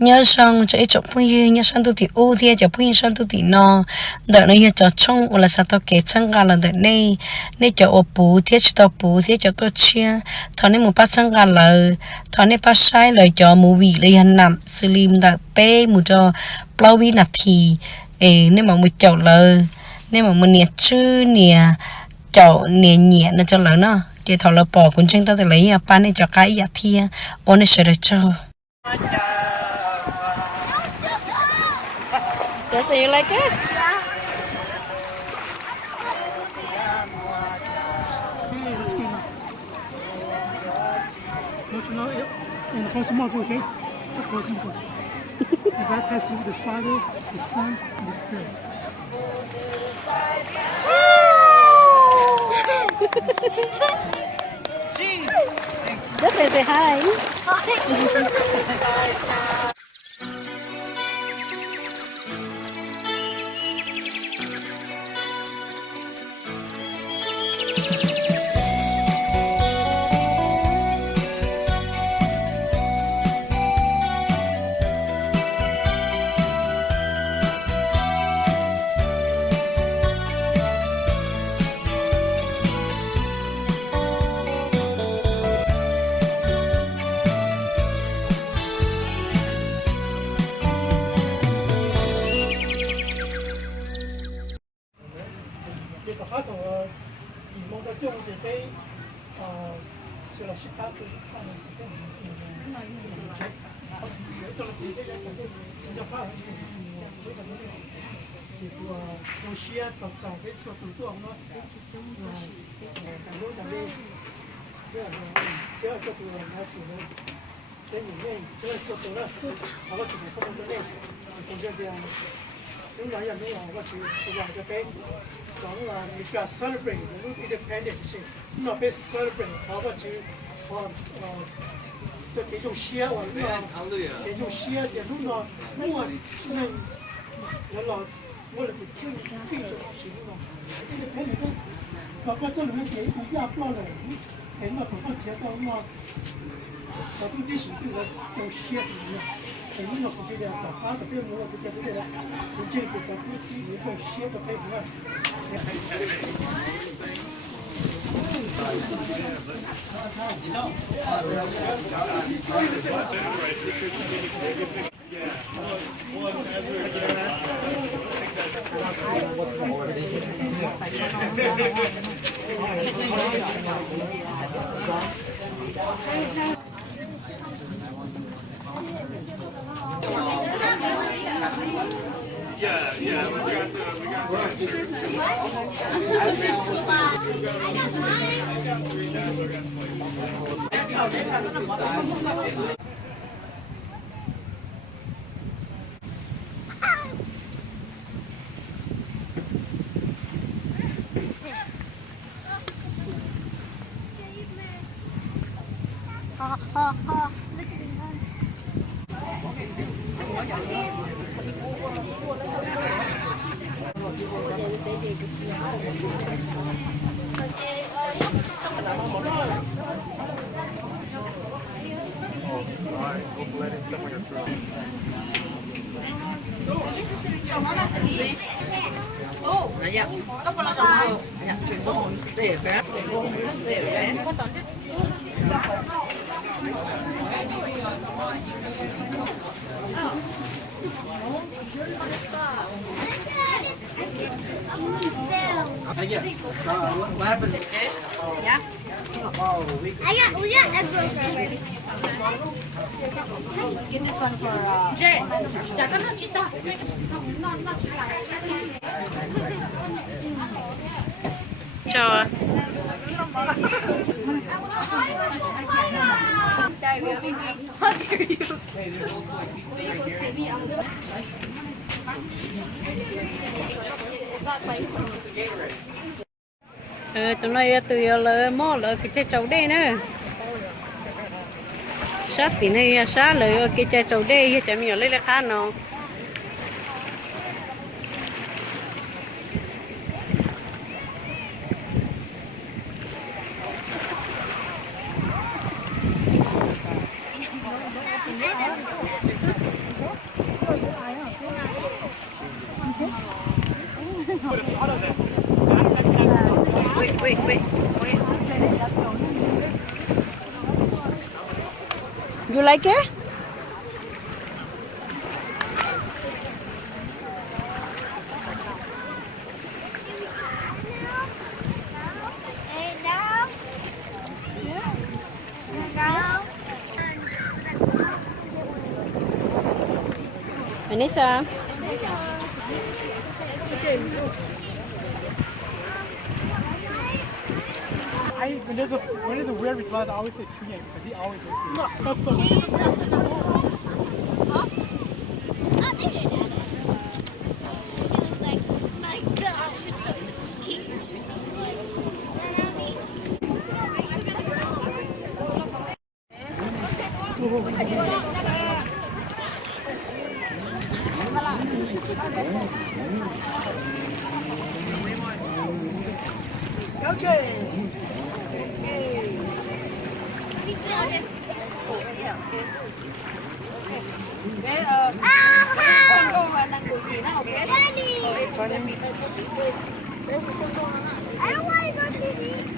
nhớ sang cho chụp phun như nhớ sang tu thì ô thì cho phun sang tu thì nó đợt này cho chung hoặc là sao tao kể sang gà là đợt này này cho ô bù thì cho tao bù thì cho tao chia thằng này một phát sang gà là thằng này phát sai lời cho mù vị lời hành nằm xử lý đặc bé một cho bao vi nạt thì nên mà một chậu là nên mà một nhiệt chứ nhiệt chậu nhiệt nhiệt nó cho lớn nó thì thằng là bỏ cũng chân tao thì lấy ba này cho cái gì thì ôn này sẽ được cho. Does you like it? Yeah. Okay? The baptize you with the Father, the Son, and the Spirit. Just say hi. Celebrate the independence, not be celebrate how about you cho cái dùng xe hoặc là cái dùng xe thì lúc nào mua nên nó mua được cái phi cho chính nó cái này đó có cho nó cái giáp lo rồi cái mà cũng có chế độ mà nó cũng chỉ sử dụng cái xe thì cái nó cũng chỉ là tập hóa tập cái mua cái này là cũng chỉ cái cái chỉ cái xe tập cái nữa. Yeah, we got What happened? Yeah. We got egg rolls already. Get this one for sisters. Cho tụi này từ là mò là cái chậu đây nữa sát tí này sát là cái chậu đây chả nhiều lấy là khá nó wait. You like it? Vanessa. When there's a weird response, I always say two names because he always goes to. Let's go. I don't want to go TV.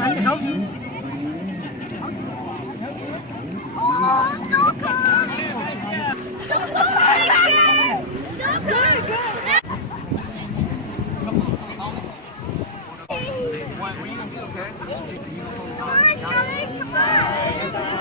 I can help you. Oh, so cool. So cool. So cool. Oh, it's coming. Come on.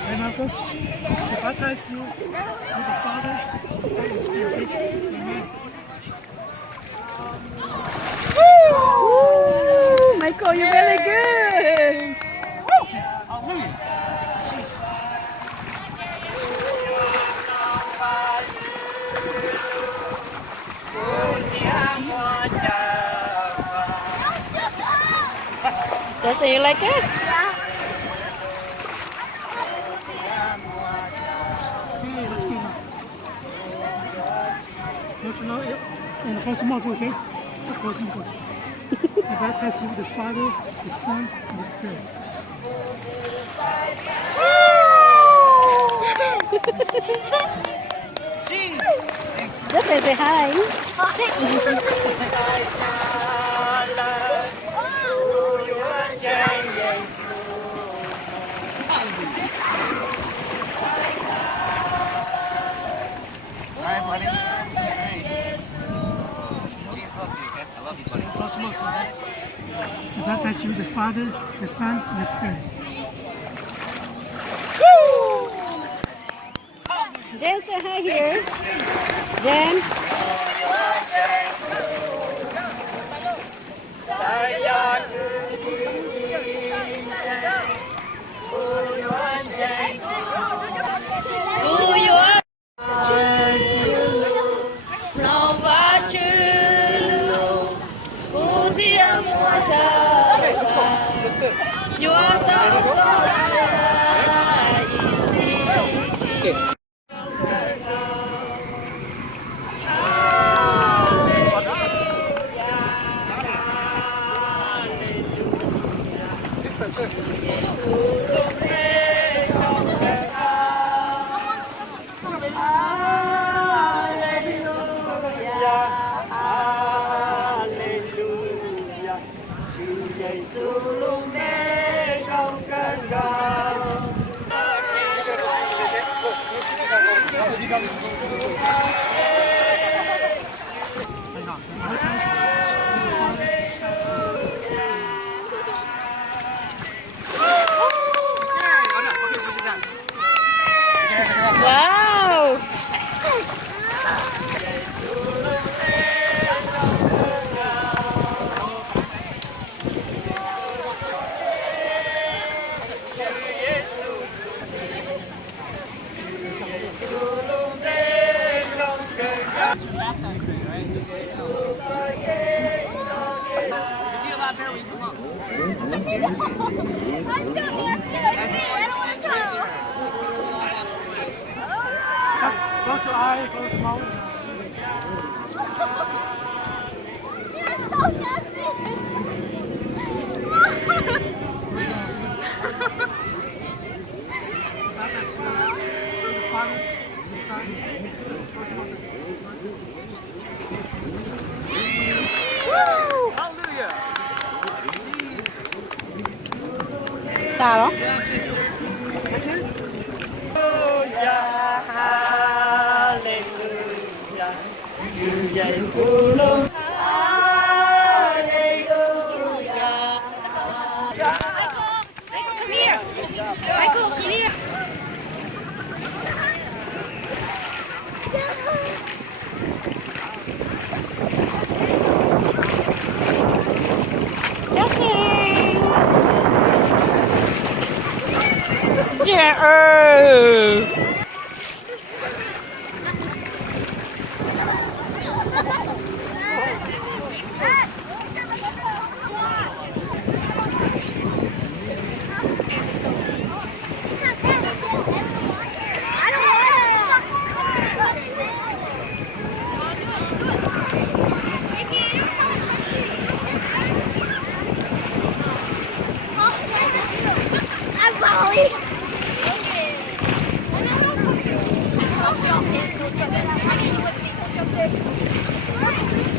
Hey, Marco, I baptize you with the Father, the Son, and the Spirit. Amen. Woo! Michael, you're really good. That's you like it? Hey, let's go now. Close your mouth, and close your mouth, okay? Close your mouth. I baptize you with the Father, the Son, and the Spirit. Just say hi. I baptize you with the Father, the Son, and the Spirit. Jen, say hi here. Jen. Who you are? No who thiab you are the Hallelujah. Chủ Giêsu luôn để không cơn gió. Wow. Close your eye, close your mouth. Sao đó? Dạ ơi.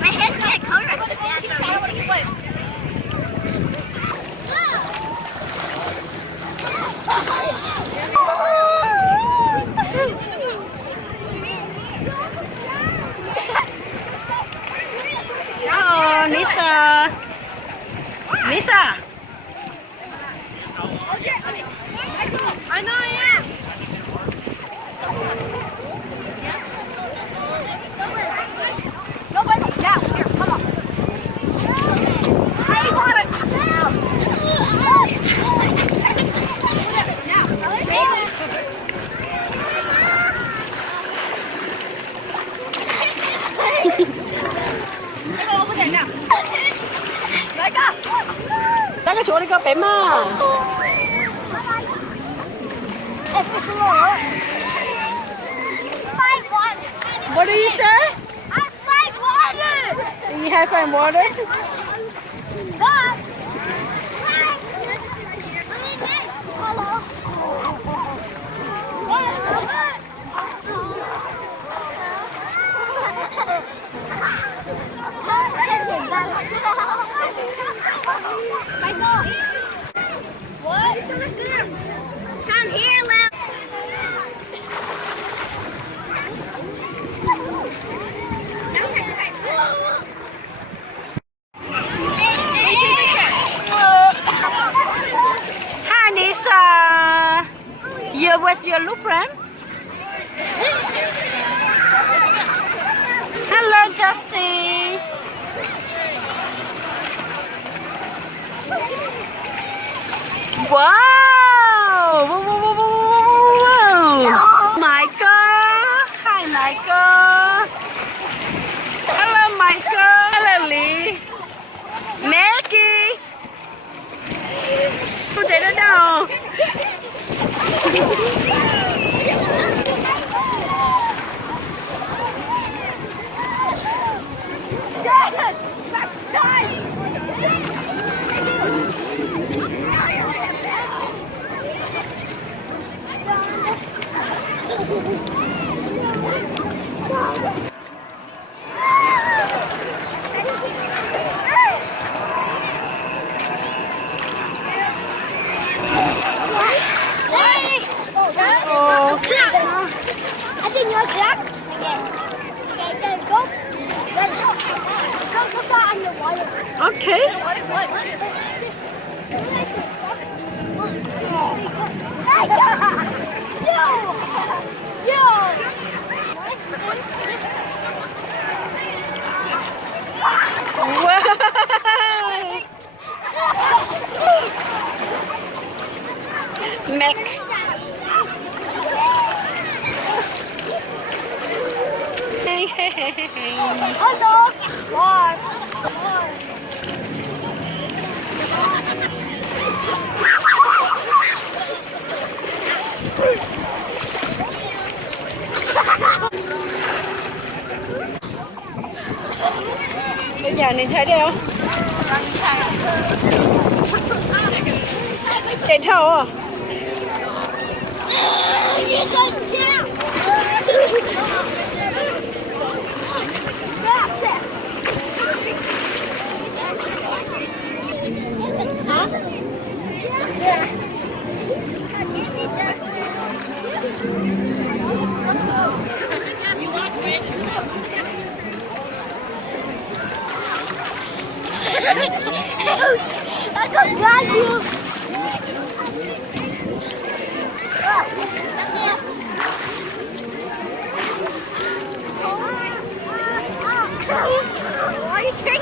My head can't cover it. Hello, Nisa. Nisa. I know, yeah. Now, here, come on. I want it. Tao cái chỗ đi có bé mà. What do you say? I find water. You have some water? Michael. What? Come here, Lil. Hi, Nisa. You with your new friend? Hello, Justin. Wow! Whoa, whoa, whoa, whoa, whoa, whoa. Michael. Hi, Michael. Hello, Michael. Hello, Lee. Maggie. Không chạy đến đâu. the water. Okay. Wow. Mac. Hey, hey, hey, hey, hey. Hello. War. Bây giờ nhìn thấy đây không? Chạy thâu à? I can grab you. Why are you taking